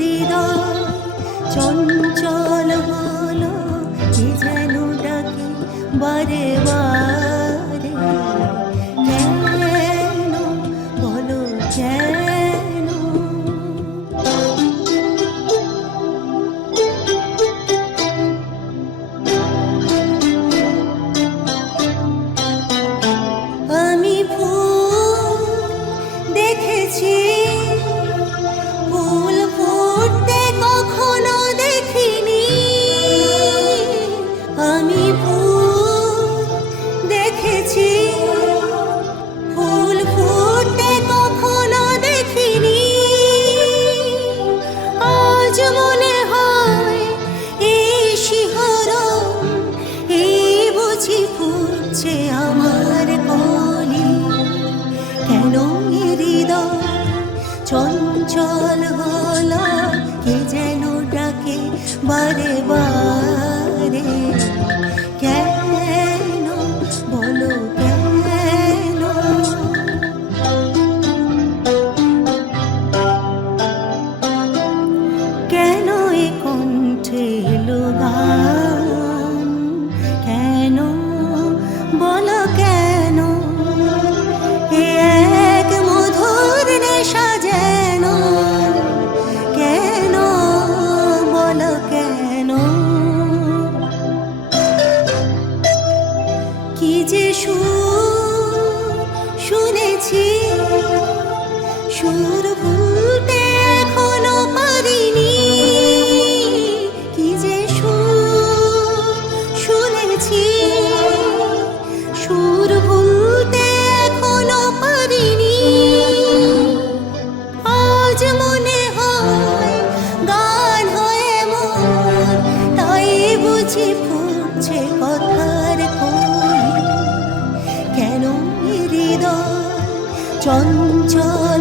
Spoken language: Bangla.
হৃদয় চঞ্চল হলো কি যেন ডাকে বারে বারে, কেন বলো কেন? আমি ফুল দেখেছি, ফুল ফুটতে কখনো দেখিনি। আমি ফুল দেখেছি, ফুল ফুটতে কখনো দেখিনি। আজ মনে হয় এই শিহরণ, এই বুঝি ফুটছে আমার কলি। কেন এ হৃদয় চঞ্চল হলো কে যেন ডাকে বারে বারে, কেন বলো কেন? কেন এ কণ্ঠে এলো গান? কেন বলো কেন? এ এক মধুর নেশা যেন, কেন বলো কেন? কি যে সুর শুনেছি, সুর ভুলতে এখনো পারিনি। কি যে সুর শুনেছি, সুর ভুলতে এখনো পারিনি। আজ মনে হয় গান হয়ে মন, তাই বুঝি ফুটছে কথার কলি। কেন এ হৃদয় চঞ্চল